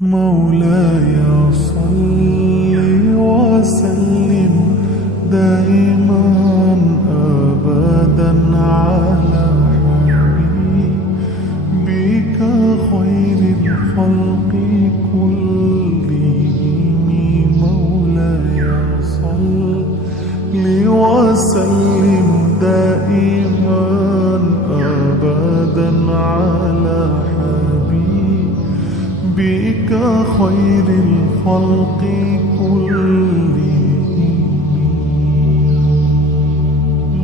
مولاي صل وسلم دائما أبدا على حبيبك خير الخلق كلهم. مولاي صل وسلم دائما أبدا على بك خير الخلق كلهم.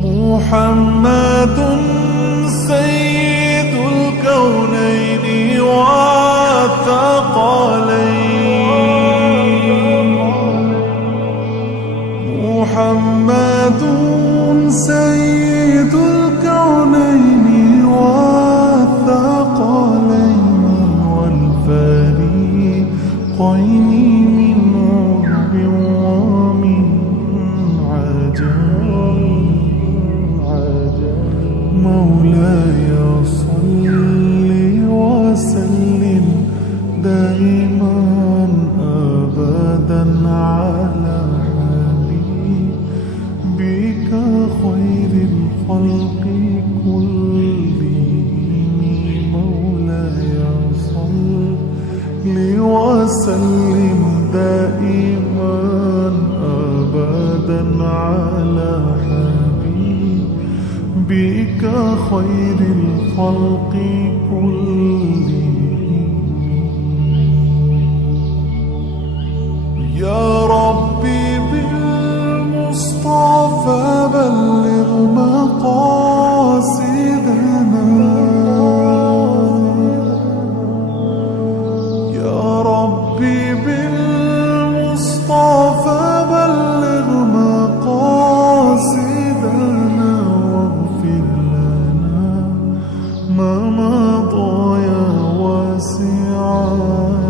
محمد سيد الكونين والثقلين. محمد سيد الكونين والثقلين والفريقين من عرب ومن عجم. مولاي صل وسلم دائما أبدا على حبيبك خير الخلق كلهم. مولاي صل وسلم دائما أبدا على حبيبك خير الخلق كلهم. يا ربي بالمصطفى بلغ مقاصدنا. يا ربي بالمصطفى بلغ مقاصدنا واغفر لنا ما مضى يا واسع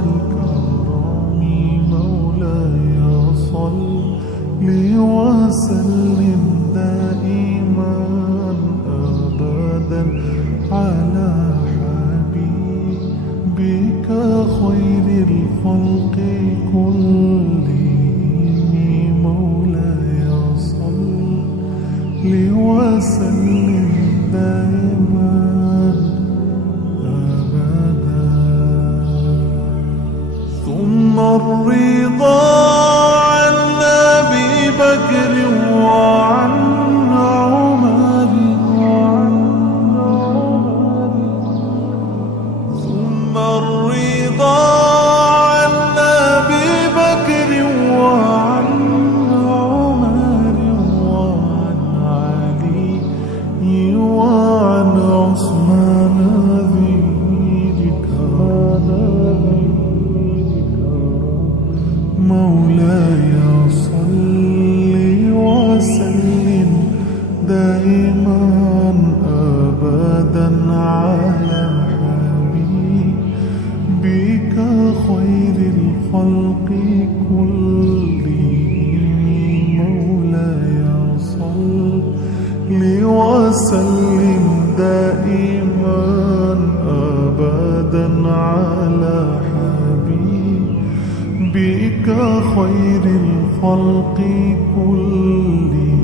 الكرم. مولاي صل وسلم دائما أبدا على حبيبك خير الخلق كلهم. مولاي صل وسلم دائما أبدا. ثم الرضا عن أبي بكر وعن عمر. ثم الرضا عن أبي بكر وعن عمر وعن علي وعن عثمان ذي الكرم. مولاي صل وسلم دائما أبدا على حبيبك خير الخلق كلهم. مولاي صل وسلم دائما أبدا على حبيبك خير الخلق كلهم.